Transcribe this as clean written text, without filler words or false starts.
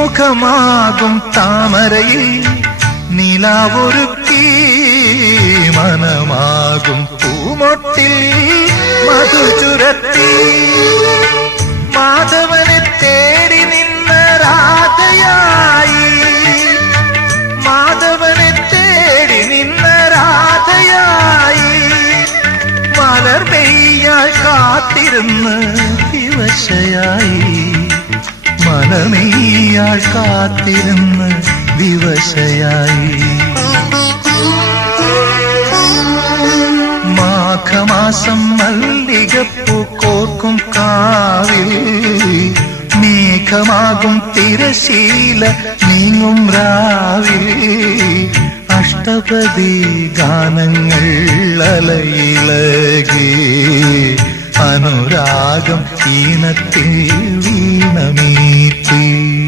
മുഖമാകും താമരയിൽ നിലാവൊരുക്കി മനമാകും പൂമൊട്ടിൽ മധു ചുരത്തി മാധവനെ തേടി നിന്ന രാധയായി മാധവനെ തേടി നിന്ന രാധയായി മലർ പെയ്യാൽ കാത്തിരുന്ന് വിവശയായി മനമെയ്യാൾ കാത്തിരുന്ന് വിവശയായി മാഘമാസം മല്ലികപ്പൂ കോർക്കും കാവിൽ മേഘമാകും തിരശീല നീങ്ങും രാവിൽ അഷ്ടപതി ഗാനങ്ങൾ അലയിളകി അനുരാഗം ഈണത്തിൽ വീണമീട്ടി